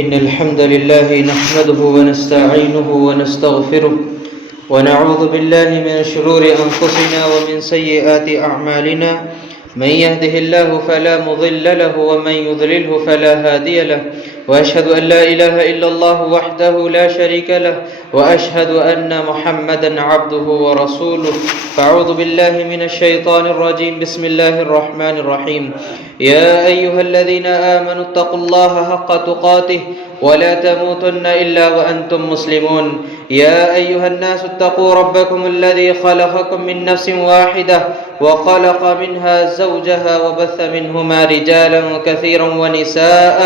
إن الحمد لله نحمده ونستعينه ونستغفره ونعوذ بالله من شرور أنفسنا ومن سيئات أعمالنا. من يهده الله فلا مضل له ومن يضلله فلا هادي له، وأشهد أن لا إله إلا الله وحده لا شريك له، وأشهد أن محمدا عبده ورسوله. فأعوذ بالله من الشيطان الرجيم. بسم الله الرحمن الرحيم. يا أيها الذين آمنوا اتقوا الله حق تقاته ولا تموتن إلا وأنتم مسلمون. يا أيها الناس اتقوا ربكم الذي خلقكم من نفس واحدة وخلق منها زوجها وبث منهما رجالا كثيرا ونساء،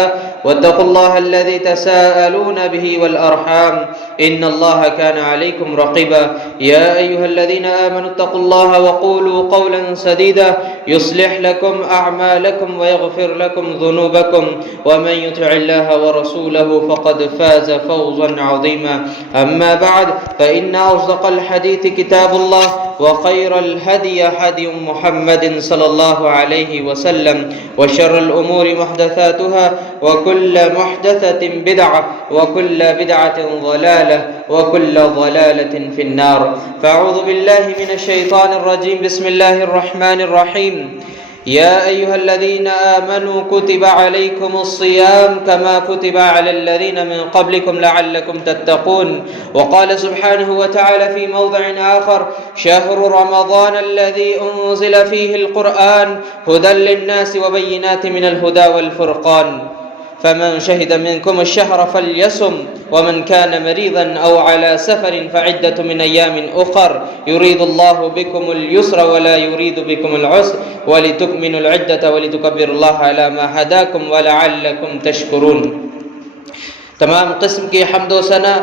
واتقوا الله الذي تساءلون به والأرحام إن الله كان عليكم رقيبا. يا أيها الذين آمنوا اتقوا الله وقولوا قولا سديدا يصلح لكم أعمالكم ويغفر لكم ذنوبكم، ومن يطع الله ورسوله فقد فاز فوزا عظيما. أما بعد، فإن أصدق الحديث كتاب الله، وخير الهدي هدي محمد صلى الله عليه وسلم، وشر الأمور محدثاتها، وكل محدثة بدعة، وكل بدعة ضلالة، وكل ضلالة في النار. فأعوذ بالله من الشيطان الرجيم. بسم الله الرحمن الرحيم. يا أيها الذين آمنوا كتب عليكم الصيام كما كتب على الذين من قبلكم لعلكم تتقون. وقال سبحانه وتعالى في موضع آخر: شهر رمضان الذي أنزل فيه القرآن هدى للناس وبينات من الهدى والفرقان، فمن شهد منكم الشهر فليصم، ومن كان مريضا أو على سفر فعدة من أيام أخر، يريد الله بكم اليسر ولا يريد بكم العسر، ولتكملوا العدة ولتكبروا الله على ما هداكم ولعلكم تشكرون. تمام قسم کی حمد و ثنا،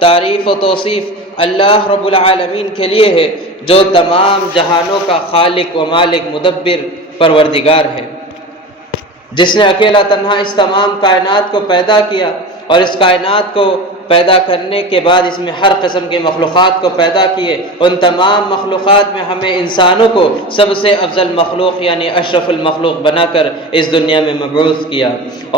تعریف و توصیف اللہ رب العالمین کے لیے ہے، جو تمام جہانوں کا خالق و مالک مدبر پروردگار ہے، جس نے اکیلا تنہا اس تمام کائنات کو پیدا کیا، اور اس کائنات کو پیدا کرنے کے بعد اس میں ہر قسم کے مخلوقات کو پیدا کیے. ان تمام مخلوقات میں ہمیں انسانوں کو سب سے افضل مخلوق یعنی اشرف المخلوق بنا کر اس دنیا میں مبعوث کیا،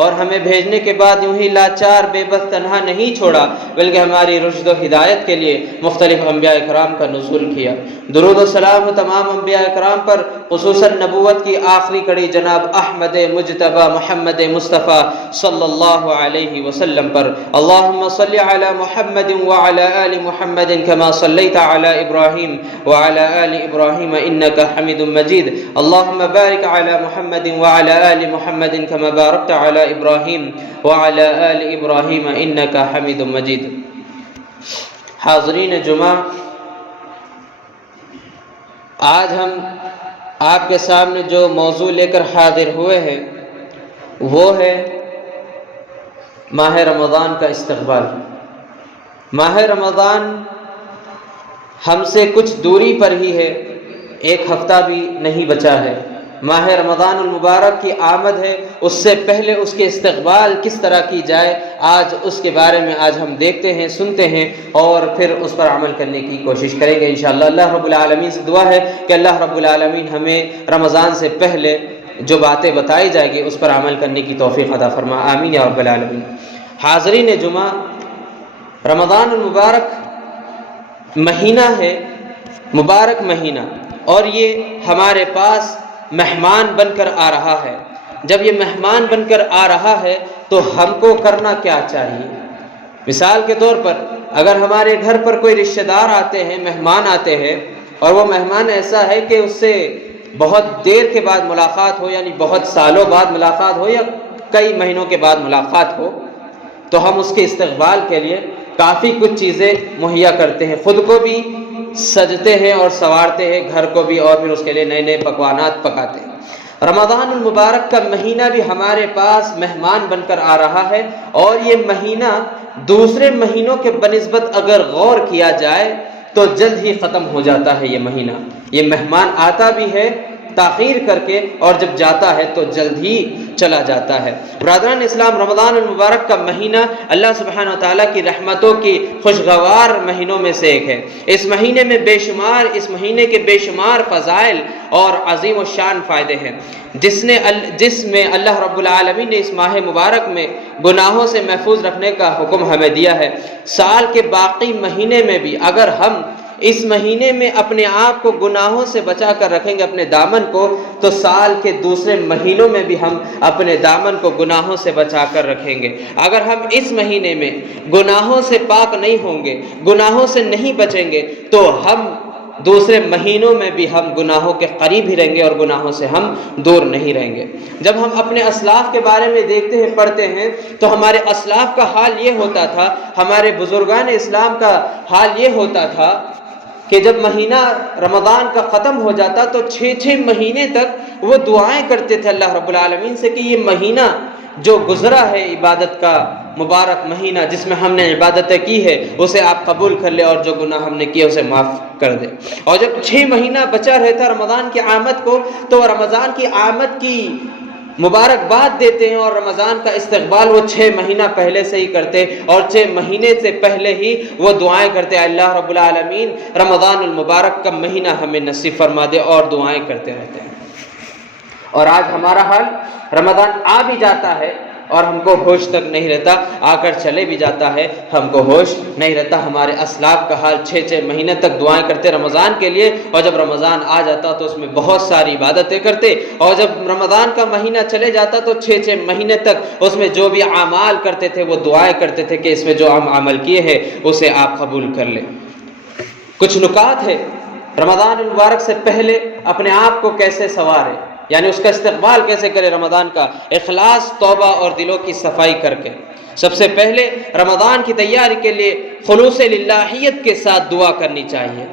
اور ہمیں بھیجنے کے بعد یوں ہی لاچار بے بس تنہا نہیں چھوڑا، بلکہ ہماری رشد و ہدایت کے لیے مختلف انبیاء اکرام کا نزول کیا. درود و سلام ہو تمام انبیاء اکرام پر، خصوصاً نبوت کی آخری کڑی جناب احمد مجتبی محمد مصطفیٰ صلی اللہ علیہ وسلم پر. اللہم صلی علی محمد وعلی آل محمد کما صلیت علی ابراہیم وعلی آل ابراہیم انک حمید مجید. اللہم بارک علی محمد وعلی آل محمد کما بارکت علی ابراہیم وعلی آل ابراہیم انک حمید مجید. حاضرین جمعہ، آج ہم آپ کے سامنے جو موضوع لے کر حاضر ہوئے ہیں وہ ہے ماہ رمضان کا استقبال. ماہ رمضان ہم سے کچھ دوری پر ہی ہے، ایک ہفتہ بھی نہیں بچا ہے. ماہ رمضان المبارک کی آمد ہے، اس سے پہلے اس کے استقبال کس طرح کی جائے، آج اس کے بارے میں آج ہم دیکھتے ہیں، سنتے ہیں، اور پھر اس پر عمل کرنے کی کوشش کریں گے انشاءاللہ. اللہ رب العالمین سے دعا ہے کہ اللہ رب العالمین ہمیں رمضان سے پہلے جو باتیں بتائی جائے گی اس پر عمل کرنے کی توفیق عطا فرما، آمین یا رب العالمین. حاضرین جمعہ، رمضان المبارک مہینہ ہے، مبارک مہینہ، اور یہ ہمارے پاس مہمان بن کر آ رہا ہے. جب یہ مہمان بن کر آ رہا ہے تو ہم کو کرنا کیا چاہیے؟ مثال کے طور پر اگر ہمارے گھر پر کوئی رشتہ دار آتے ہیں، مہمان آتے ہیں، اور وہ مہمان ایسا ہے کہ اس سے بہت دیر کے بعد ملاقات ہو، یعنی بہت سالوں بعد ملاقات ہو یا کئی مہینوں کے بعد ملاقات ہو، تو ہم اس کے استقبال کے لیے کافی کچھ چیزیں مہیا کرتے ہیں، خود کو بھی سجتے ہیں اور سنوارتے ہیں، گھر کو بھی، اور پھر اس کے لیے نئے نئے پکوانات پکاتے ہیں. رمضان المبارک کا مہینہ بھی ہمارے پاس مہمان بن کر آ رہا ہے، اور یہ مہینہ دوسرے مہینوں کے بنسبت اگر غور کیا جائے تو جلد ہی ختم ہو جاتا ہے. یہ مہینہ، یہ مہمان آتا بھی ہے تاخیر کر کے، اور جب جاتا ہے تو جلد ہی چلا جاتا ہے۔ برادران اسلام، رمضان المبارک کا مہینہ اللہ سبحانہ و تعالیٰ کی رحمتوں کی خوشگوار مہینوں میں سے ایک ہے۔ اس مہینے میں اس مہینے کے بے شمار فضائل اور عظیم الشان فائدے ہیں، جس میں اللہ رب العالمین نے اس ماہ مبارک میں گناہوں سے محفوظ رکھنے کا حکم ہمیں دیا ہے۔ سال کے باقی مہینے میں بھی اگر ہم اس مہینے میں اپنے آپ کو گناہوں سے بچا کر رکھیں گے، اپنے دامن کو، تو سال کے دوسرے مہینوں میں بھی ہم اپنے دامن کو گناہوں سے بچا کر رکھیں گے۔ اگر ہم اس مہینے میں گناہوں سے پاک نہیں ہوں گے، گناہوں سے نہیں بچیں گے، تو ہم دوسرے مہینوں میں بھی ہم گناہوں کے قریب ہی رہیں گے اور گناہوں سے ہم دور نہیں رہیں گے۔ جب ہم اپنے اسلاف کے بارے میں دیکھتے ہیں، پڑھتے ہیں، تو ہمارے اسلاف کا حال یہ ہوتا تھا، ہمارے بزرگان اسلام کا حال یہ ہوتا تھا کہ جب مہینہ رمضان کا ختم ہو جاتا تو 6 مہینے تک وہ دعائیں کرتے تھے اللہ رب العالمین سے کہ یہ مہینہ جو گزرا ہے عبادت کا مبارک مہینہ، جس میں ہم نے عبادتیں کی ہے، اسے آپ قبول کر لے اور جو گناہ ہم نے کیے اسے معاف کر دے۔ اور جب 6 مہینہ بچا رہتا رمضان کی آمد کو، تو رمضان کی آمد کی مبارکباد دیتے ہیں اور رمضان کا استقبال وہ 6 مہینہ پہلے سے ہی کرتے، اور 6 مہینے سے پہلے ہی وہ دعائیں کرتے، اللہ رب العالمین رمضان المبارک کا مہینہ ہمیں نصیب فرما دے، اور دعائیں کرتے رہتے ہیں۔ اور آج ہمارا حال، رمضان آ بھی جاتا ہے اور ہم کو ہوش تک نہیں رہتا، آ کر چلے بھی جاتا ہے، ہم کو ہوش نہیں رہتا۔ ہمارے اسلاف کا حال 6 مہینے تک دعائیں کرتے رمضان کے لیے، اور جب رمضان آ جاتا تو اس میں بہت ساری عبادتیں کرتے، اور جب رمضان کا مہینہ چلے جاتا تو 6 مہینے تک اس میں جو بھی اعمال کرتے تھے وہ دعائیں کرتے تھے کہ اس میں جو ہم عمل کیے ہیں اسے آپ قبول کر لیں۔ کچھ نکات ہے رمضان المبارک سے پہلے اپنے آپ کو کیسے سنوارے، یعنی اس کا استقبال کیسے کرے رمضان کا، اخلاص، توبہ اور دلوں کی صفائی کر کے۔ سب سے پہلے رمضان کی تیاری کے لیے خلوص للہیت کے ساتھ دعا کرنی چاہیے،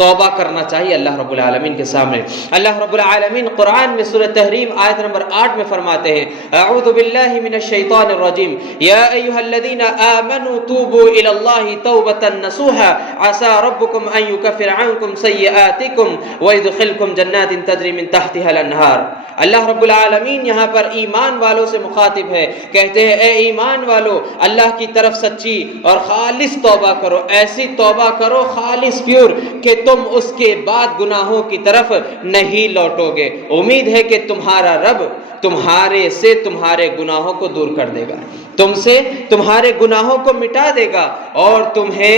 توبہ کرنا چاہیے اللہ رب العالمین کے سامنے۔ اللہ رب العالمین قرآن میں سورہ تحریم آیت نمبر 8 میں فرماتے ہیں، اعوذ باللہ من الشیطان الرجیم، یا ایھا الذین آمنوا توبوا الی اللہ توبۃ نصوحا عسى ربکم ان یکفر عنکم سیئاتکم ویدخلکم جنات تجری من تحتها الانہار۔ اللہ رب العالمین یہاں پر ایمان والوں سے مخاطب ہے، کہتے ہیں اے ایمان والو، اللہ کی طرف سچی اور خالص توبہ کرو، ایسی توبہ کرو خالص پیور کہ تم اس کے بعد گناہوں کی طرف نہیں لوٹو گے۔ امید ہے کہ تمہارا رب تمہارے گناہوں کو دور کر دے گا، تم سے تمہارے گناہوں کو مٹا دے گا، اور تمہیں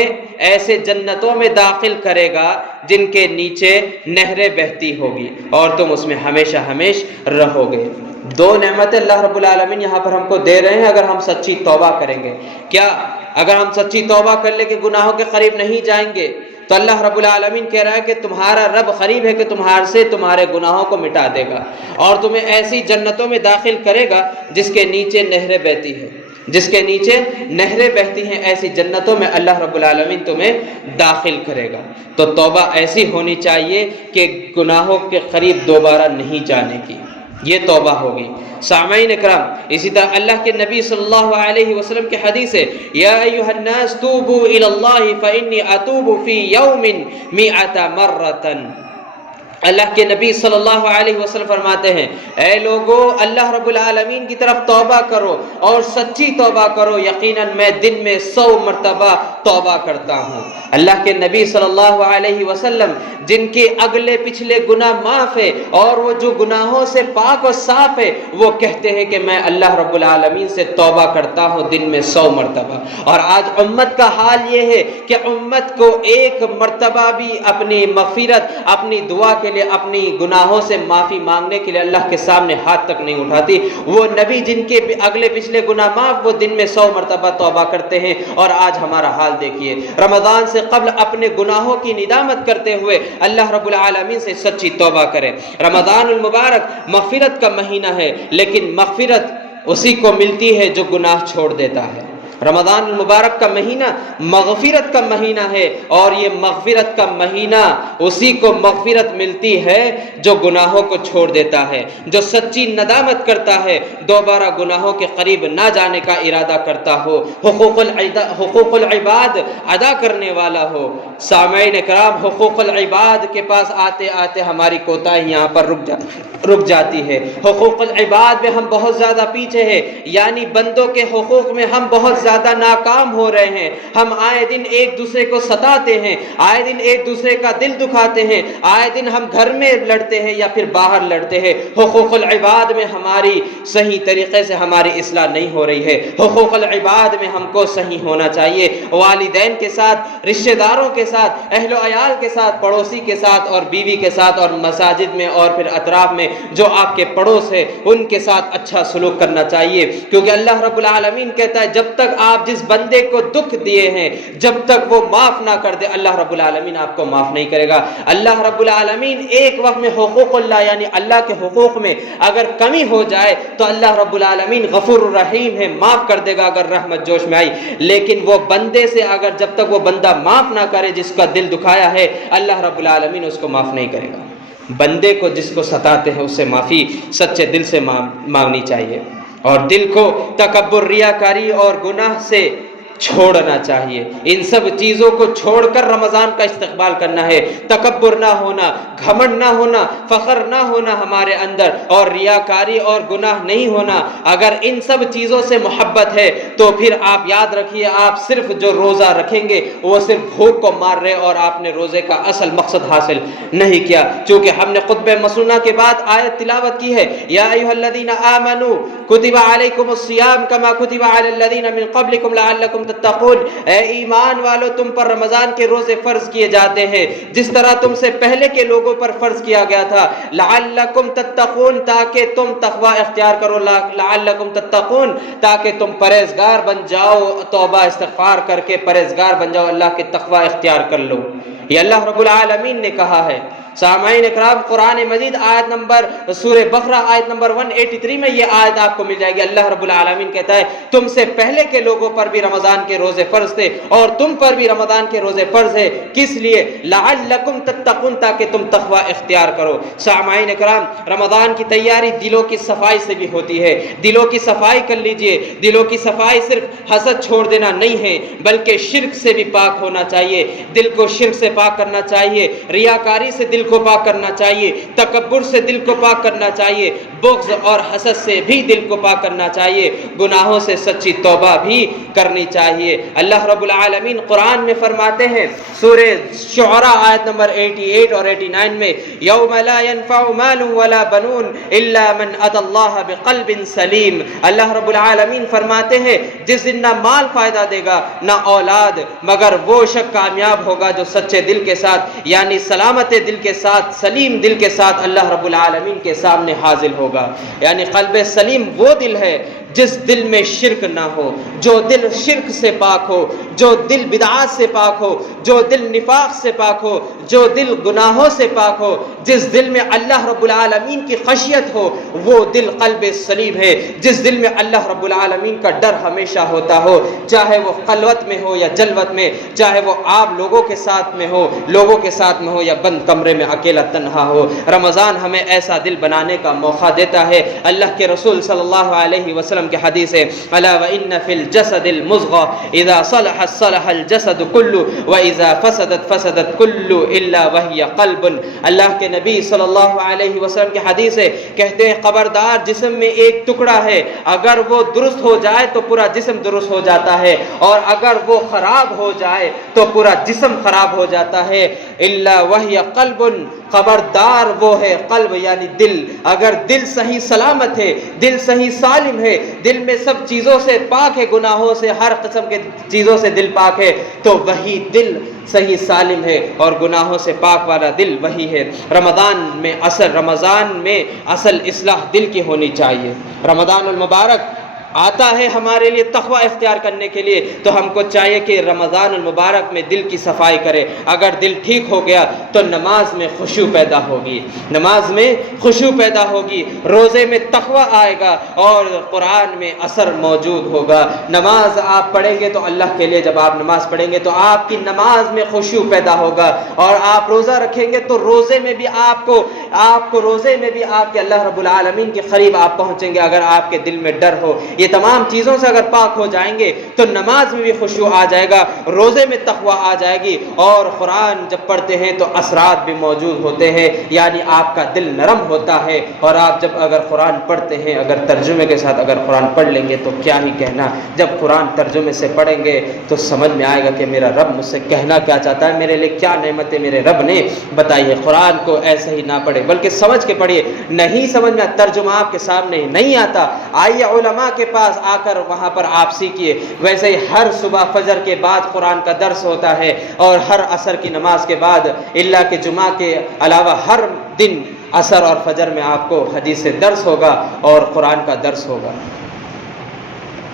ایسے جنتوں میں داخل کرے گا جن کے نیچے نہریں بہتی ہوگی، اور تم اس میں ہمیشہ رہو گے۔ 2 نعمتیں اللہ رب العالمین یہاں پر ہم کو دے رہے ہیں اگر ہم سچی توبہ کریں گے۔ کیا؟ اگر ہم سچی توبہ کر لیں کہ گناہوں کے قریب نہیں جائیں گے، تو اللہ رب العالمین کہہ رہا ہے کہ تمہارا رب قریب ہے کہ تمہارے گناہوں کو مٹا دے گا، اور تمہیں ایسی جنتوں میں داخل کرے گا جس کے نیچے نہریں بہتی ہیں، ایسی جنتوں میں اللہ رب العالمین تمہیں داخل کرے گا۔ تو توبہ ایسی ہونی چاہیے کہ گناہوں کے قریب دوبارہ نہیں جانے کی، یہ توبہ ہوگی۔ سامعین اکرام، اسی طرح اللہ کے نبی صلی اللہ علیہ وسلم کی حدیث ہے، یا ایھا الناس توبوا الی اللہ فانی اتوب فی یوم 100 مرۃ۔ اللہ کے نبی صلی اللہ علیہ وسلم فرماتے ہیں، اے لوگو، اللہ رب العالمین کی طرف توبہ کرو اور سچی توبہ کرو، یقیناً میں دن میں 100 مرتبہ توبہ کرتا ہوں۔ اللہ کے نبی صلی اللہ علیہ وسلم جن کے اگلے پچھلے گناہ معاف ہے اور وہ جو گناہوں سے پاک و صاف ہے، وہ کہتے ہیں کہ میں اللہ رب العالمین سے توبہ کرتا ہوں دن میں 100 مرتبہ۔ اور آج امت کا حال یہ ہے کہ امت کو ایک مرتبہ بھی اپنی مغفرت، اپنی دعا کے لیے، اپنی گناہوں سے معافی مانگنے کے لیے اللہ کے سامنے ہاتھ تک نہیں اٹھاتی۔ وہ نبی جن کے اگلے پچھلے گناہ معاف، وہ دن میں 100 مرتبہ توبہ کرتے ہیں، اور آج ہمارا حال دیکھیے۔ رمضان سے قبل اپنے گناہوں کی ندامت کرتے ہوئے اللہ رب العالمین سے سچی توبہ کریں۔ رمضان المبارک مغفرت کا مہینہ ہے، لیکن مغفرت اسی کو ملتی ہے جو گناہ چھوڑ دیتا ہے۔ رمضان المبارک کا مہینہ مغفرت کا مہینہ ہے، اور یہ مغفرت کا مہینہ اسی کو مغفرت ملتی ہے جو گناہوں کو چھوڑ دیتا ہے، جو سچی ندامت کرتا ہے، دوبارہ گناہوں کے قریب نہ جانے کا ارادہ کرتا ہو، حقوق العباد ادا کرنے والا ہو۔ سامعین کرام، حقوق العباد کے پاس آتے آتے ہماری کوتاہی یہاں پر رک جاتی ہے۔ حقوق العباد میں ہم بہت زیادہ پیچھے ہیں، یعنی بندوں کے حقوق میں ہم بہت زیادہ ناکام ہو رہے ہیں۔ ہم آئے دن ایک دوسرے کو ستاتے ہیں، آئے دن ایک دوسرے کا دل دکھاتے ہیں، آئے دن ہم گھر میں لڑتے ہیں یا پھر باہر لڑتے ہیں۔ حقوق العباد میں ہماری صحیح طریقے سے ہماری اصلاح نہیں ہو رہی ہے۔ حقوق العباد میں ہم کو صحیح ہونا چاہیے، والدین کے ساتھ، رشتہ داروں کے ساتھ، اہل و عیال کے ساتھ، پڑوسی کے ساتھ اور بیوی کے ساتھ، اور مساجد میں اور پھر اطراف میں جو آپ کے پڑوس ہے ان کے ساتھ اچھا سلوک کرنا چاہیے، کیونکہ اللہ رب العالمین کہتا ہے جب تک آپ جس بندے کو دکھ دیے ہیں جب تک وہ معاف نہ کر دے اللہ رب العالمین آپ کو معاف نہیں کرے گا۔ اللہ رب العالمین ایک وقت میں حقوق اللہ یعنی اللہ کے حقوق میں اگر کمی ہو جائے تو اللہ رب العالمین غفور الرحیم ہے، معاف کر دے گا اگر رحمت جوش میں آئی، لیکن وہ بندے سے اگر جب تک وہ بندہ معاف نہ کرے جس کا دل دکھایا ہے اللہ رب العالمین اس کو معاف نہیں کرے گا۔ بندے کو جس کو ستاتے ہیں اس سے معافی سچے دل سے مانگنی چاہیے، اور دل کو تکبر، ریاکاری اور گناہ سے چھوڑنا چاہیے۔ ان سب چیزوں کو چھوڑ کر رمضان کا استقبال کرنا ہے۔ تکبر نہ ہونا، گھمنڈ نہ ہونا، فخر نہ ہونا ہمارے اندر، اور ریاکاری اور گناہ نہیں ہونا۔ اگر ان سب چیزوں سے محبت ہے تو پھر آپ یاد رکھیے آپ صرف جو روزہ رکھیں گے وہ صرف بھوک کو مار رہے اور آپ نے روزے کا اصل مقصد حاصل نہیں کیا، چونکہ ہم نے خطبہ مسنونہ کے بعد آیت تلاوت کی ہے، یا ایھا الذین آمنوا کتب علیکم الصیام کما کتب علی الذین من قبلکم لعلکم تتقون، اے ایمان والو تم پر رمضان کے روزے فرض کیے جاتے ہیں جس طرح تم سے پہلے کے لوگوں پر فرض کیا گیا تھا، لعلکم تتقون تاکہ تم تقوی اختیار کرو، لعلکم تتقون تاکہ تم پرہیزگار بن جاؤ، توبہ استغفار کر کے پرہیزگار بن جاؤ، اللہ کے تقوی اختیار کر لو۔ یہ اللہ رب العالمین نے کہا ہے۔ سامعین اکرام، قرآن مجید آیت نمبر سورہ بقرہ آیت نمبر 183 میں یہ آیت آپ کو مل جائے گی۔ اللہ رب العالمین کہتا ہے تم سے پہلے کے لوگوں پر بھی رمضان کے روزے فرض تھے اور تم پر بھی رمضان کے روزے فرض ہے، کس لیے؟ لعلکم تتقون تاکہ تم تقوی اختیار کرو۔ سامعین اکرام، رمضان کی تیاری دلوں کی صفائی سے بھی ہوتی ہے۔ دلوں کی صفائی کر لیجئے۔ دلوں کی صفائی صرف حسد چھوڑ دینا نہیں ہے بلکہ شرک سے بھی پاک ہونا چاہیے۔ دل کو شرک سے پاک کرنا چاہیے، ریاکاری سے دل کو پاک کرنا چاہیے، تکبر سے دل کو پاک کرنا چاہیے، بغض اور حسد سے بھی دل کو پاک کرنا چاہیے، گناہوں سے سچی توبہ بھی کرنی چاہیے۔ اللہ رب العالمین قرآن میں فرماتے ہیں سورہ شعراء آیت نمبر 88 اور 89 میں، یوم لا ينفع مال ولا بنون الا من اتى الله بقلب سلیم۔ اللہ رب العالمین فرماتے ہیں جس دن نہ مال فائدہ دے گا نہ اولاد، مگر وہ شخص کامیاب ہوگا جو سچے دل کے ساتھ یعنی سلامت دل کے ساتھ، سلیم دل کے ساتھ اللہ رب العالمین کے سامنے حاضر ہوگا۔ یعنی قلب سلیم وہ دل ہے جس دل میں شرک نہ ہو، جو دل شرک سے پاک ہو، جو دل بدعات سے پاک ہو، جو دل نفاق سے پاک ہو، جو دل گناہوں سے پاک ہو، جس دل میں اللہ رب العالمین کی خشیت ہو، وہ دل قلب سلیم ہے۔ جس دل میں اللہ رب العالمین کا ڈر ہمیشہ ہوتا ہو، چاہے وہ خلوت میں ہو یا جلوت میں، چاہے وہ آپ لوگوں کے ساتھ میں ہو، لوگوں کے ساتھ میں ہو یا بند کمرے میں اکیلا تنہا ہو۔ رمضان ہمیں ایسا دل بنانے کا موقع دیتا ہے۔ اللہ کے رسول صلی اللہ علیہ وسلم کی حدیث ہے، الا وان فی الجسد المضغة اذا صلحت صلح الجسد كله واذا فسدت فسدت كله الا وهي قلب۔ اللہ کے نبی صلی اللہ علیہ وسلم کی حدیث ہے، کہتے ہیں خبردار جسم میں ایک ٹکڑا ہے، اگر وہ درست ہو جائے تو پورا جسم درست ہو جاتا ہے، اور اگر وہ خراب ہو جائے تو پورا جسم خراب ہو جاتا ہے، الا وهي قلب، خبردار وہ ہے قلب یعنی دل۔ اگر دل صحیح سلامت ہے، دل صحیح سالم ہے، دل میں سب چیزوں سے پاک ہے، گناہوں سے ہر قسم کے چیزوں سے دل پاک ہے، تو وہی دل صحیح سالم ہے، اور گناہوں سے پاک والا دل وہی ہے۔ رمضان میں اصل اصلاح دل کی ہونی چاہیے۔ رمضان المبارک آتا ہے ہمارے لیے تقوی اختیار کرنے کے لیے، تو ہم کو چاہیے کہ رمضان المبارک میں دل کی صفائی کرے۔ اگر دل ٹھیک ہو گیا تو نماز میں خشوع پیدا ہوگی، نماز میں خشوع پیدا ہوگی، روزے میں تقوی آئے گا اور قرآن میں اثر موجود ہوگا۔ نماز آپ پڑھیں گے تو اللہ کے لیے، جب آپ نماز پڑھیں گے تو آپ کی نماز میں خشوع پیدا ہوگا، اور آپ روزہ رکھیں گے تو روزے میں بھی آپ کو روزے میں بھی آپ کے اللہ رب العالمین کے قریب آپ پہنچیں گے اگر آپ کے دل میں ڈر ہو۔ یہ تمام چیزوں سے اگر پاک ہو جائیں گے تو نماز میں بھی خشوع آ جائے گا، روزے میں تقوی آ جائے گی، اور قرآن جب پڑھتے ہیں تو اثرات بھی موجود ہوتے ہیں، یعنی آپ کا دل نرم ہوتا ہے۔ اور آپ جب اگر قرآن پڑھتے ہیں، اگر ترجمے کے ساتھ اگر قرآن پڑھ لیں گے تو کیا ہی کہنا، جب قرآن ترجمے سے پڑھیں گے تو سمجھ میں آئے گا کہ میرا رب مجھ سے کہنا کیا چاہتا ہے، میرے لیے کیا نعمتیں میرے رب نے بتائی ہے۔ قرآن کو ایسے ہی نہ پڑھے بلکہ سمجھ کے پڑھیے۔ نہیں سمجھ میں ترجمہ آپ کے سامنے نہیں آتا، آئیے علماء کے پاس آ کر وہاں پر آپ سیکھیے۔ ویسے ہی ہر صبح فجر کے بعد قرآن کا درس ہوتا ہے، اور ہر عصر کی نماز کے بعد، اللہ کے جمعہ کے علاوہ ہر دن عصر اور فجر میں آپ کو حدیث سے درس ہوگا اور قرآن کا درس ہوگا۔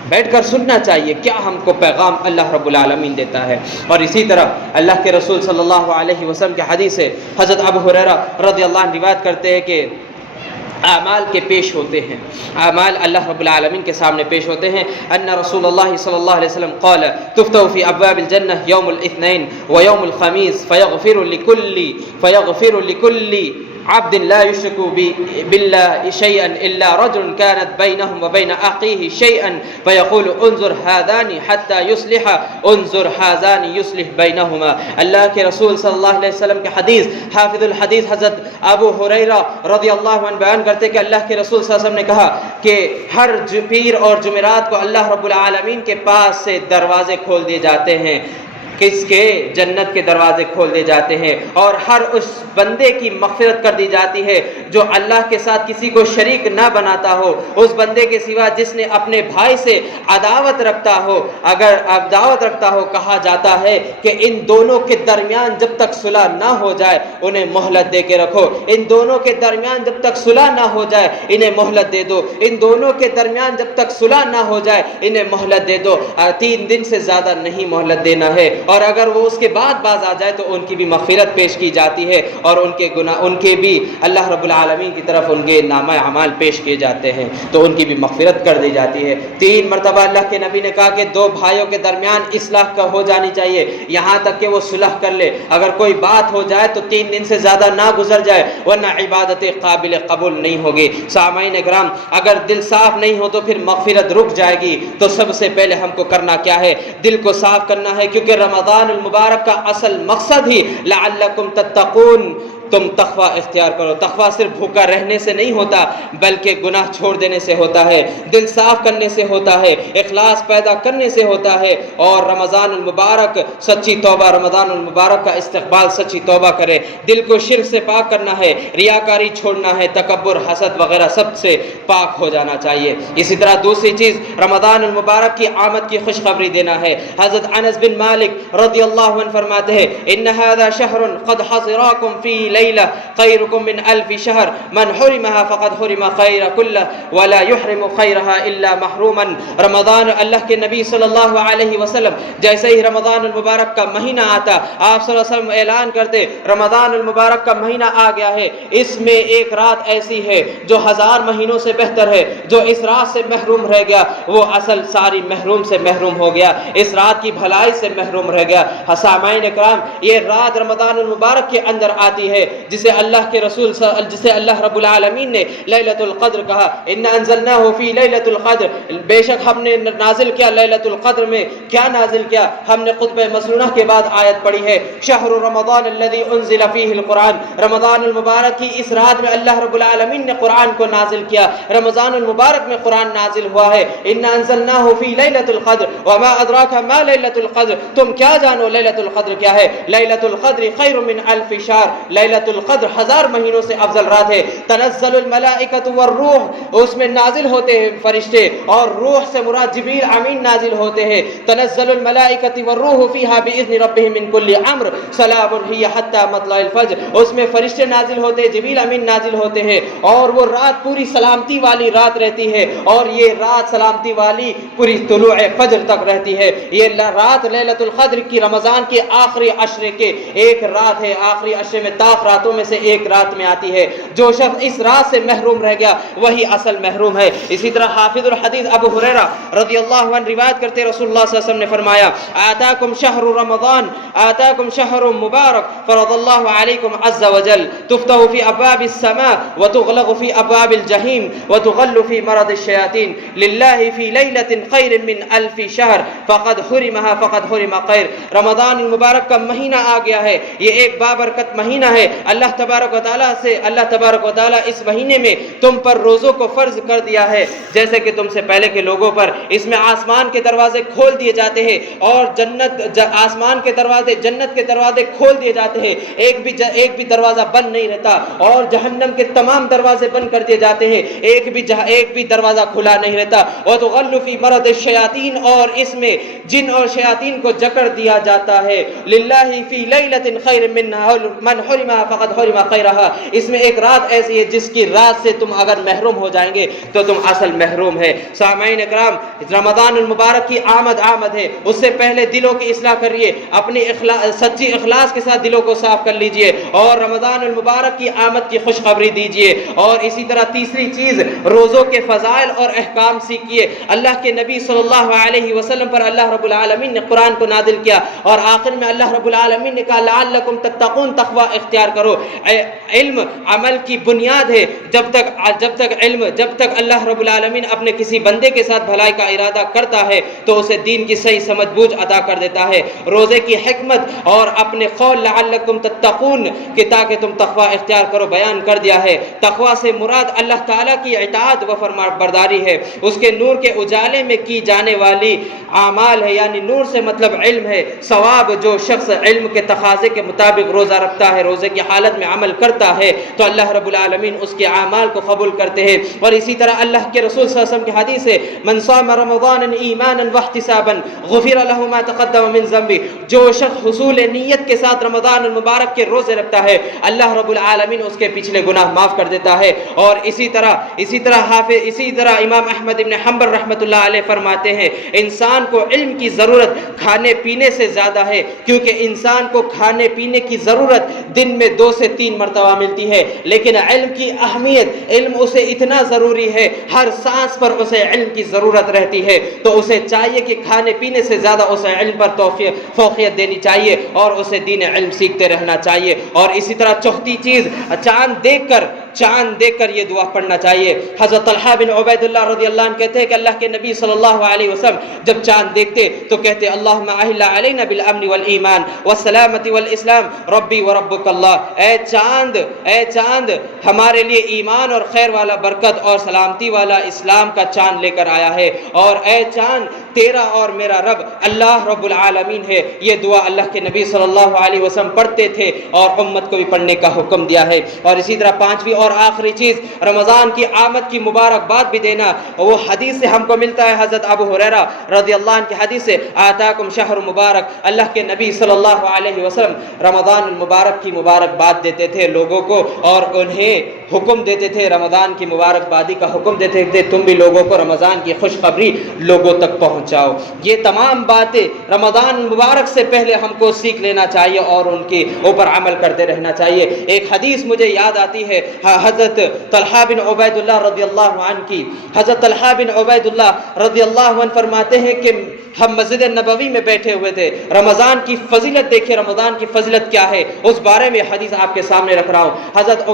بیٹھ کر سننا چاہیے کیا ہم کو پیغام اللہ رب العالمین دیتا ہے۔ اور اسی طرح اللہ کے رسول صلی اللہ علیہ وسلم کی حدیث ہے، حضرت ابو ہریرہ رضی اللہ عنہ روایت کرتے ہیں کہ اعمال کے پیش ہوتے ہیں، اعمال اللہ رب العالمین کے سامنے پیش ہوتے ہیں۔ ان رسول اللہ صلی اللہ علیہ وسلم قال تفتح فی ابواب الجنہ یوم الاثنین ویوم الخمیس فیغفر لکل عبد لا يشرك بالله شيئا الا رجل كانت بينهم وبين اخيه شيئا فيقول انظر هذان حتى يصلح انظر هذان يصلح بينهما۔ اللہ کے رسول صلی اللہ علیہ وسلم کے حدیث، حافظ الحدیث حضرت ابو ہریرہ رضی اللہ عنہ بیان کرتے کہ اللہ کے رسول صلی اللہ علیہ وسلم نے کہا کہ ہر پیر اور جمعرات کو اللہ رب العالمین کے پاس سے دروازے کھول دیے جاتے ہیں، کس کے؟ جنت کے دروازے کھول دیے جاتے ہیں، اور ہر اس بندے کی مغفرت کر دی جاتی ہے جو اللہ کے ساتھ کسی کو شریک نہ بناتا ہو، اس بندے کے سوا جس نے اپنے بھائی سے عداوت رکھتا ہو۔ اگر عداوت رکھتا ہو، کہا جاتا ہے کہ ان دونوں کے درمیان جب تک صلح نہ ہو جائے انہیں مہلت دے کے رکھو، ان دونوں کے درمیان جب تک صلح نہ ہو جائے انہیں مہلت دے دو، ان دونوں کے درمیان جب تک صلح نہ ہو جائے انہیں مہلت دے دو، 3 دن سے زیادہ نہیں مہلت دینا ہے، اور اگر وہ اس کے بعد باز آ جائے تو ان کی بھی مغفرت پیش کی جاتی ہے، اور ان کے گناہ، ان کے بھی اللہ رب العالمین کی طرف ان کے نامہ اعمال پیش کیے جاتے ہیں تو ان کی بھی مغفرت کر دی جاتی ہے۔ 3 مرتبہ اللہ کے نبی نے کہا کہ 2 بھائیوں کے درمیان اصلاح کا ہو جانی چاہیے، یہاں تک کہ وہ صلح کر لے، اگر کوئی بات ہو جائے تو 3 دن سے زیادہ نہ گزر جائے ورنہ عبادت قابل قبول نہیں ہوگی۔ سامعین کرام، اگر دل صاف نہیں ہو تو پھر مغفرت رک جائے گی۔ تو سب سے پہلے ہم کو کرنا کیا ہے؟ دل کو صاف کرنا ہے، کیونکہ رمضان المبارک کا اصل مقصد ہی لعلکم تتقون، تم تقوی اختیار کرو۔ تقوی صرف بھوکا رہنے سے نہیں ہوتا بلکہ گناہ چھوڑ دینے سے ہوتا ہے، دل صاف کرنے سے ہوتا ہے، اخلاص پیدا کرنے سے ہوتا ہے، اور رمضان المبارک سچی توبہ، رمضان المبارک کا استقبال سچی توبہ کرے، دل کو شرک سے پاک کرنا ہے، ریاکاری چھوڑنا ہے، تکبر، حسد وغیرہ سب سے پاک ہو جانا چاہیے۔ اسی طرح دوسری چیز رمضان المبارک کی آمد کی خوشخبری دینا ہے۔ حضرت انس بن مالک رضی اللہ عنہ فرماتے ہیں ان هذا شهر قد حضراكم في ليلة خيركم من 1000 شهر من حرمها فقد حرم خير كله ولا يحرم خيرها الا محروما۔ رمضان، اللہ کے نبی صلی اللہ علیہ وسلم جیسے ہی رمضان المبارک کا مہینہ آتا آپ صلی اللہ علیہ وسلم اعلان کرتے رمضان المبارک کا مہینہ آ گیا ہے، اس میں ایک رات ایسی ہے جو 1000 مہینوں سے بہتر ہے، جو اس رات سے محروم رہ گیا وہ اصل ساری محروم سے محروم ہو گیا، اس رات کی بھلائی سے محروم رہ گیا۔ سامعین اکرام، یہ رات رمضان المبارک کے اندر آتی ہے جسے اللہ کے رسول جسے اللہ رب العالمین نے لیلۃ القدر کہا، ان انزلناہ فی لیلۃ القدر، بے شک ہم نے نازل کیا لیلۃ القدر میں۔ کیا نازل کیا؟ ہم نے خطبہ مسنونہ کے بعد آیت پڑھی ہے شہر رمضان الذی انزل فیہ القرآن، رمضان المبارک کی اس رات میں اللہ رب العالمین نے قرآن کو نازل کیا، رمضان المبارک میں قرآن نازل ہوا ہے۔ ان انزلناہ فی لیلۃ القدر وما ادراک ما لیلۃ القدر، تم کیا جانو لیلۃ القدر کیا ہے؟ لیلۃ القدر خیر من 1000 شہر، لیلۃ لیلۃ القدر 1000 مہینوں سے افضل رات ہے. تنزل الملائکۃ والروح، اس میں نازل ہوتے ہیں فرشتے، اور روح سے مراد جبریل امین نازل ہوتے ہیں. تنزل الملائکۃ والروح فیہا باذن ربہم من کل امر سلام ہی حتی مطلع الفجر. اس میں فرشتے نازل ہوتے ہیں، جبریل امین نازل ہوتے ہیں، اور وہ رات پوری سلامتی والی رات رہتی ہے، اور یہ رات سلامتی والی پوری طلوع فجر تک رہتی ہے. یہ رات لیلۃ القدر کی رمضان کے آخری عشرے کے ایک رات ہے، آخری عشرے میں طاق راتوں میں سے ایک رات میں آتی ہے. جو شخص اس رات سے محروم رہ گیا وہی اصل محروم ہے. اسی طرح حافظ الحدیث ابو ہریرہ رضی اللہ عنہ روایت کرتے رسول اللہ صلی اللہ علیہ وسلم نے فرمایا آتاکم شہر رمضان آتاکم شہر مبارک فرض اللہ علیکم عز وجل تفتح فی ابواب السماء وتغلق فی ابواب الجحیم وتغل فی مرض الشیاطین للہ فی لیلۃ خیر من الف شہر فقد حرمها فقد حرم خیر. رمضان المبارک کا مہینہ آ گیا ہے، یہ ایک بابرکت مہینہ ہے. اللہ تبارک و تعالیٰ سے اللہ تبارک و تعالیٰ اس مہینے میں تم پر روزوں کو فرض کر دیا ہے، جیسے کہ تم سے پہلے کے لوگوں پر. اس میں آسمان کے دروازے کھول دیے جاتے ہیں اور آسمان کے دروازے جنت کے دروازے کھول دیے جاتے ہیں، ایک بھی دروازہ بند نہیں رہتا، اور جہنم کے تمام دروازے بند کر دیے جاتے ہیں، ایک بھی دروازہ کھلا نہیں رہتا. وتغل فی مرض الشیاطین، اور اس میں جن اور شیاطین کو جکڑ دیا جاتا ہے. للہ فی لیلۃ خیر منہا من حرمها فقد حرم خیرها. اس میں ایک رات ایسی ہے جس کی رات سے تم اگر محروم ہو جائیں گے تو تم اصل محروم ہے. سامعین اکرام، رمضان المبارک کی آمد ہے، اس سے پہلے دلوں کی اصلاح کریے، اپنی سچی اخلاص کے ساتھ دلوں کو صاف کر لیجئے اور رمضان المبارک کی آمد کی خوشخبری دیجئے. اور اسی طرح تیسری چیز، روزوں کے فضائل اور احکام سیکھیے. اللہ کے نبی صلی اللہ علیہ وسلم پر اللہ رب العالمین نے قرآن کو نازل کیا، اور آخر میں اللہ رب العالمین نے کہا لعلکم تتقون، تقوی اختیار کرو. علم عمل کی بنیاد ہے. جب تک اللہ رب العالمین اپنے کسی بندے کے ساتھ بھلائی کا ارادہ کرتا ہے تو اسے دین کی صحیح سمجھ بوجھ عطا کر دیتا ہے. روزے کی حکمت اور اپنے قول لعلکم تتقون کہ تاکہ تم تقوی اختیار کرو بیان کر دیا ہے. تقوی سے مراد اللہ تعالیٰ کی اطاعت و فرما برداری ہے، اس کے نور کے اجالے میں کی جانے والی اعمال ہے. یعنی نور سے مطلب علم ہے. ثواب، جو شخص علم کے تقاضے کے مطابق روزہ رکھتا ہے، روزے کی حالت میں عمل کرتا ہے تو اللہ رب العالمین اس کے اعمال کو قبول کرتے ہیں. اور اسی طرح اللہ کے رسول صلی اللہ علیہ وسلم کی حدیث ہے من صام رمضان ایمانا واحتسابا غفر له ما تقدم من ذنبه. جو شخص حصول نیت کے ساتھ رمضان المبارک کے روزے رکھتا ہے اللہ رب العالمین اس کے پچھلے گناہ معاف کر دیتا ہے. اور اسی طرح امام احمد بن حنبل رحمۃ اللہ علیہ فرماتے ہیں انسان کو علم کی ضرورت کھانے پینے سے زیادہ ہے، کیونکہ انسان کو کھانے پینے کی ضرورت دن میں 2 سے 3 مرتبہ ملتی ہے، لیکن علم کی اہمیت، علم اسے اتنا ضروری ہے، ہر سانس پر اسے علم کی ضرورت رہتی ہے. تو اسے چاہیے کہ کھانے پینے سے زیادہ اسے علم پر فوقیت دینی چاہیے اور اسے دین علم سیکھتے رہنا چاہیے. اور اسی طرح چوتھی چیز، چاند دیکھ کر یہ دعا پڑھنا چاہیے. حضرت طلحہ بن عبید اللہ رضی اللہ عنہ کہتے ہیں کہ اللہ کے نبی صلی اللہ علیہ وسلم جب چاند دیکھتے تو کہتے اللہم اہل علینا بالامن والایمان والسلامت والاسلام ربی وربک اللہ. اے چاند ہمارے لیے ایمان اور خیر والا برکت اور سلامتی والا اسلام کا چاند لے کر آیا ہے، اور اے چاند تیرا اور میرا رب اللہ رب العالمین ہے. یہ دعا اللہ کے نبی صلی اللہ علیہ وسلم پڑھتے تھے اور امت کو بھی پڑھنے کا حکم دیا ہے. اور اسی طرح پانچویں اور آخری چیز، رمضان کی آمد کی مبارکباد بھی دینا. وہ حدیث سے ہم کو ملتا ہے، حضرت ابو ہریرہ رضی اللہ عنہ کی حدیث سے آتاکم شہر مبارک. اللہ کے نبی صلی اللہ علیہ وسلم رمضان المبارک کی مبارکباد دیتے تھے لوگوں کو، اور انہیں حکم دیتے تھے، رمضان کی مبارکبادی کا حکم دیتے تھے تم بھی لوگوں کو رمضان کی خوشخبری لوگوں تک پہنچاؤ. یہ تمام باتیں رمضان مبارک سے پہلے ہم کو سیکھ لینا چاہیے اور ان کے اوپر عمل کرتے رہنا چاہیے. ایک حدیث مجھے یاد آتی ہے حضرت طلحہ بن عبید اللہ رضی اللہ عنہ کی. حضرت طلحہ بن عبید اللہ رضی اللہ عنہ فرماتے ہیں کہ ہم مسجد نبوی میں بیٹھے ہوئے تھے، رمضان کی فضیلت دیکھیں، رمضان کی فضیلت کیا ہے اس بارے میں حدیث آپ کے سامنے رکھ رہا ہوں. حضرت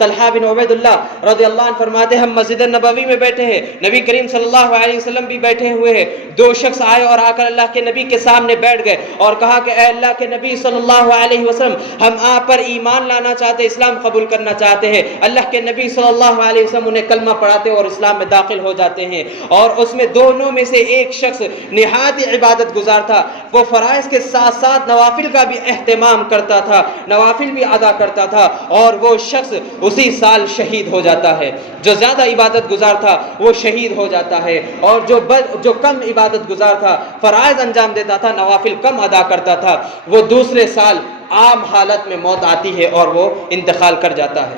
طلحہ بن عبیداللہ رضی اللہ عنہ فرماتے ہیں ہم مسجد نبوی میں بیٹھے ہیں، نبی کریم صلی اللہ علیہ وسلم بھی بیٹھے ہوئے ہیں، دو شخص آئے اور آ کر اللہ کے نبی کے سامنے بیٹھ گئے اور کہا کہ اے اللہ کے نبی صلی اللہ علیہ وسلم، ہم آپ پر ایمان لانا چاہتے، اسلام قبول کرنا چاہتے ہیں۔ اللہ کے نبی صلی اللہ علیہ وسلم انہیں کلمہ پڑھاتے اور اسلام میں داخل ہو جاتے ہیں، اور اس میں دونوں میں سے ایک شخص نہایت عبادت گزار تھا، وہ فرائض کے ساتھ ساتھ نوافل کا بھی اہتمام کرتا تھا، نوافل بھی ادا کرتا تھا، اور وہ شخص اسی سال شہید ہو جاتا ہے۔ جو زیادہ عبادت گزار تھا وہ شہید ہو جاتا ہے، اور جو کم عبادت گزار تھا، فرائض انجام دیتا تھا، نوافل کم ادا کرتا تھا، وہ دوسرے سال عام حالت میں موت آتی ہے اور وہ انتقال کر جاتا ہے۔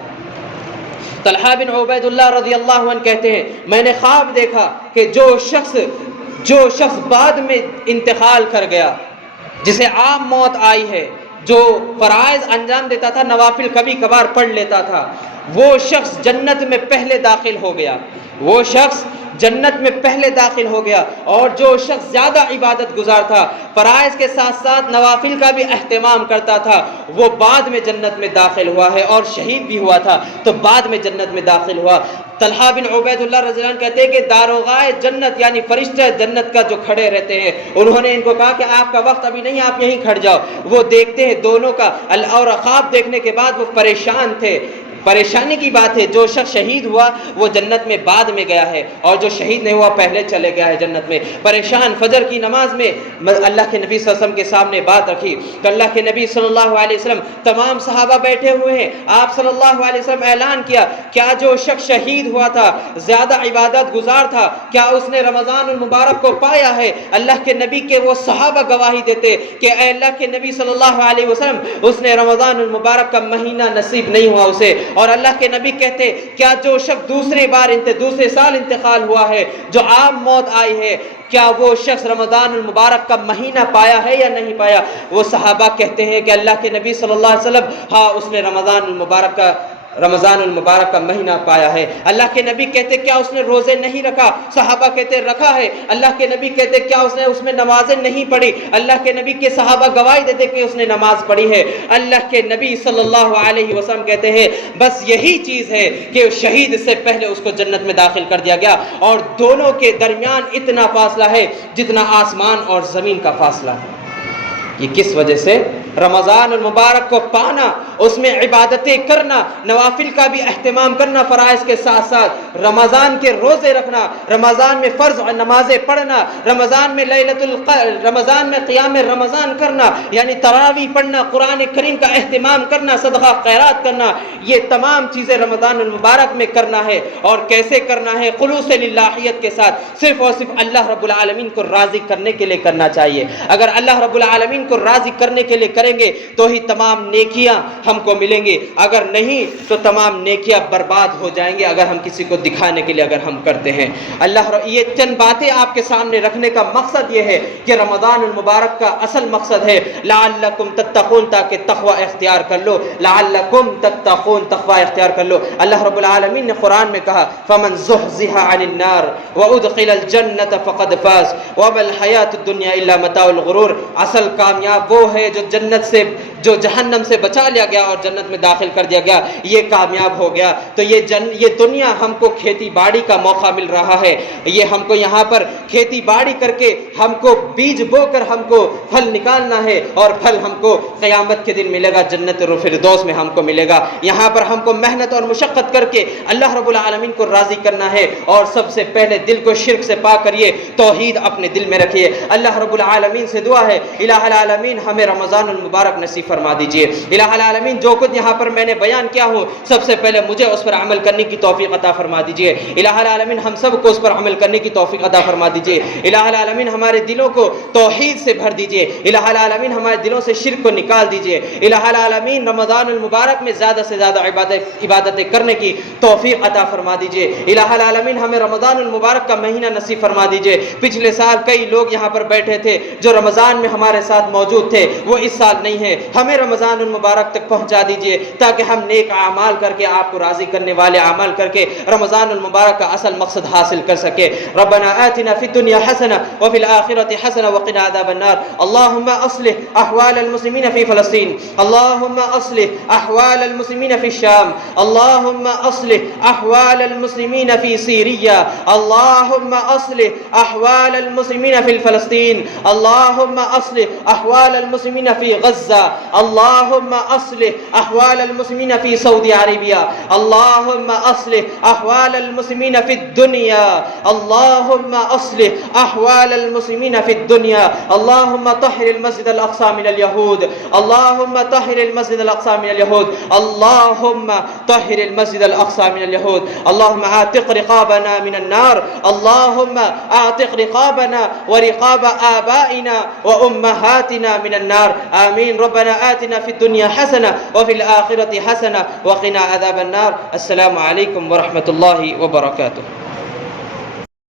طلحہ بن عبید اللہ رضی اللہ عنہ کہتے ہیں میں نے خواب دیکھا کہ جو شخص بعد میں انتقال کر گیا، جسے عام موت آئی ہے، جو فرائض انجام دیتا تھا، نوافل کبھی کبھار پڑھ لیتا تھا، وہ شخص جنت میں پہلے داخل ہو گیا، وہ شخص جنت میں پہلے داخل ہو گیا، اور جو شخص زیادہ عبادت گزار تھا، فرائض کے ساتھ ساتھ نوافل کا بھی اہتمام کرتا تھا، وہ بعد میں جنت میں داخل ہوا ہے، اور شہید بھی ہوا تھا تو بعد میں جنت میں داخل ہوا۔ طلحہ بن عبید اللہ رضی اللہ عنہ کہتے ہیں کہ داروغائے جنت یعنی فرشتہ جنت کا جو کھڑے رہتے ہیں، انہوں نے ان کو کہا کہ آپ کا وقت ابھی نہیں، آپ یہیں کھڑ جاؤ۔ وہ دیکھتے ہیں دونوں کا، اور خواب دیکھنے کے بعد وہ پریشان تھے۔ پریشانی کی بات ہے، جو شخص شہید ہوا وہ جنت میں بعد میں گیا ہے، اور جو شہید نہیں ہوا پہلے چلے گیا ہے جنت میں۔ پریشان فجر کی نماز میں اللہ کے نبی صلی اللہ علیہ وسلم کے سامنے بات رکھی تو اللہ کے نبی صلی اللہ علیہ وسلم، تمام صحابہ بیٹھے ہوئے ہیں، آپ صلی اللہ علیہ وسلم اعلان کیا، کیا جو شخص شہید ہوا تھا، زیادہ عبادت گزار تھا، کیا اس نے رمضان المبارک کو پایا ہے؟ اللہ کے نبی کے وہ صحابہ گواہی دیتے کہ اے اللہ کے نبی صلی اللہ علیہ وسلم، اس نے رمضان المبارک کا مہینہ نصیب نہیں ہوا اسے۔ اور اللہ کے نبی کہتے کیا جو شخص دوسرے سال انتقال ہوا ہے، جو عام موت آئی ہے، کیا وہ شخص رمضان المبارک کا مہینہ پایا ہے یا نہیں پایا؟ وہ صحابہ کہتے ہیں کہ اللہ کے نبی صلی اللہ علیہ وسلم، ہاں اس نے رمضان المبارک کا مہینہ پایا ہے۔ اللہ کے نبی کہتے کیا اس نے روزے نہیں رکھا؟ صحابہ کہتے رکھا ہے۔ اللہ کے نبی کہتے کیا اس میں نمازیں نہیں پڑھی؟ اللہ کے نبی کے صحابہ گواہی دیتے کہ اس نے نماز پڑھی ہے۔ اللہ کے نبی صلی اللہ علیہ وسلم کہتے ہیں بس یہی چیز ہے کہ شہید سے پہلے اس کو جنت میں داخل کر دیا گیا، اور دونوں کے درمیان اتنا فاصلہ ہے جتنا آسمان اور زمین کا فاصلہ ہے۔ یہ کس وجہ سے؟ رمضان المبارک کو پانا، اس میں عبادتیں کرنا، نوافل کا بھی اہتمام کرنا، فرائض کے ساتھ ساتھ رمضان کے روزے رکھنا، رمضان میں فرض نمازیں پڑھنا، رمضان میں قیام رمضان کرنا، یعنی تراویح پڑھنا، قرآن کریم کا اہتمام کرنا، صدقہ خیرات کرنا، یہ تمام چیزیں رمضان المبارک میں کرنا ہے۔ اور کیسے کرنا ہے؟ خلوص للہیت کے ساتھ، صرف اور صرف اللہ رب العالمین کو راضی کرنے کے لیے کرنا چاہیے۔ اگر اللہ رب العالمین کو راضی کرنے کے لیے کریں گے تو ہی تمام نیکیاں ہم کو ملیں گی، اگر نہیں تو تمام نیکیاں برباد ہو جائیں گے، اگر ہم کسی کو دکھانے کے لیے اگر ہم کرتے ہیں۔ یہ چند باتیں آپ کے سامنے رکھنے کا مقصد یہ ہے کہ رمضان المبارک کا اصل مقصد ہے لعلکم تتقون، تاکہ تقوی اختیار کر لو، لعلکم تتقون، تقوی اختیار کر لو۔ اللہ رب العالمین نے قرآن میں کہا فمن زحزح عن النار وادخل الجنۃ فقد فاز وما الحیاۃ الدنیا الا متاع الغرور۔ اصل کامیاب وہ ہے جو جہنم سے بچا لیا گیا اور جنت میں داخل کر دیا گیا، یہ کامیاب ہو گیا۔ تو یہ دنیا ہم کو کھیتی باڑی کا موقع مل رہا ہے، یہ ہم کو یہاں پر کھیتی باڑی کر کے ہم کو بیج بو کر ہم کو پھل نکالنا ہے، اور پھل ہم کو قیامت کے دن ملے گا، جنت الفردوس میں ہم کو ملے گا۔ یہاں پر ہم کو محنت اور مشقت کر کے اللہ رب العالمین کو راضی کرنا ہے، اور سب سے پہلے دل کو شرک سے پاک کریے، توحید اپنے دل میں رکھیے۔ اللہ رب العالمین سے دعا ہے الہ العالمین ہمیں رمضان المبارک نصیب فرما دیجئے۔ الہ العالمین جو کچھ یہاں پر میں نے بیان کیا ہو، سب سے پہلے مجھے اس پر عمل کرنے کی توفیق عطا فرما دیجئے۔ الہ العالمین ہم سب کو اس پر عمل کرنے کی توفیق عطا فرما دیجئے۔ الہ العالمین ہمارے دلوں کو توحید سے بھر دیجئے۔ الہ العالمین ہمارے دلوں سے شرک کو نکال دیجئے۔ الہ العالمین رمضان المبارک میں زیادہ سے زیادہ عبادتیں کرنے کی توفیق عطا فرما دیجئے۔ الہ العالمین ہمیں رمضان المبارک کا مہینہ نصیب فرما دیجئے۔ پچھلے سال کئی لوگ یہاں پر بیٹھے تھے جو رمضان میں ہمارے ساتھ موجود تھے، وہ اس سال نہیں ہے، ہمیں رمضان المبارک تک پہنچا دیجئے تاکہ ہم نیک اعمال کر کے آپ کو راضی کرنے والے عمل کر کے رمضان المبارک کا اصل مقصد حاصل کر سکے. ربنا آتنا فی الدنیا حسنہ وفی الآخرۃ حسنہ وقنا عذاب النار. اللهم اصلح احوال المسلمین فی فلسطین. اللهم اصلح احوال المسلمین فی الشام. اللهم اصلح احوال المسلمین فی سیریا. اللهم اصلح احوال المسلمین فی فلسطین. اللهم اصلح احوال المسلمین فی غزہ. اللهم اصلح احوال المسلمین فی سعودی عربیہ. اللهم اصلح احوال المسلمین فی الدنیا. اللهم اصلح احوال المسلمین فی الدنیا. اللهم طهر المسجد الاقصى من اليهود. اللهم طهر المسجد الاقصى من اليهود. اللهم طهر المسجد الاقصى من اليهود. اللهم اعتق رقابنا من النار. اللهم اعتق رقابنا ورقاب آبائنا وأمهاتنا من النار. آمين. ربنا آتنا في الدنيا حسنة وفي الآخرة حسنة وقنا عذاب النار. السلام عليكم ورحمة الله وبركاته.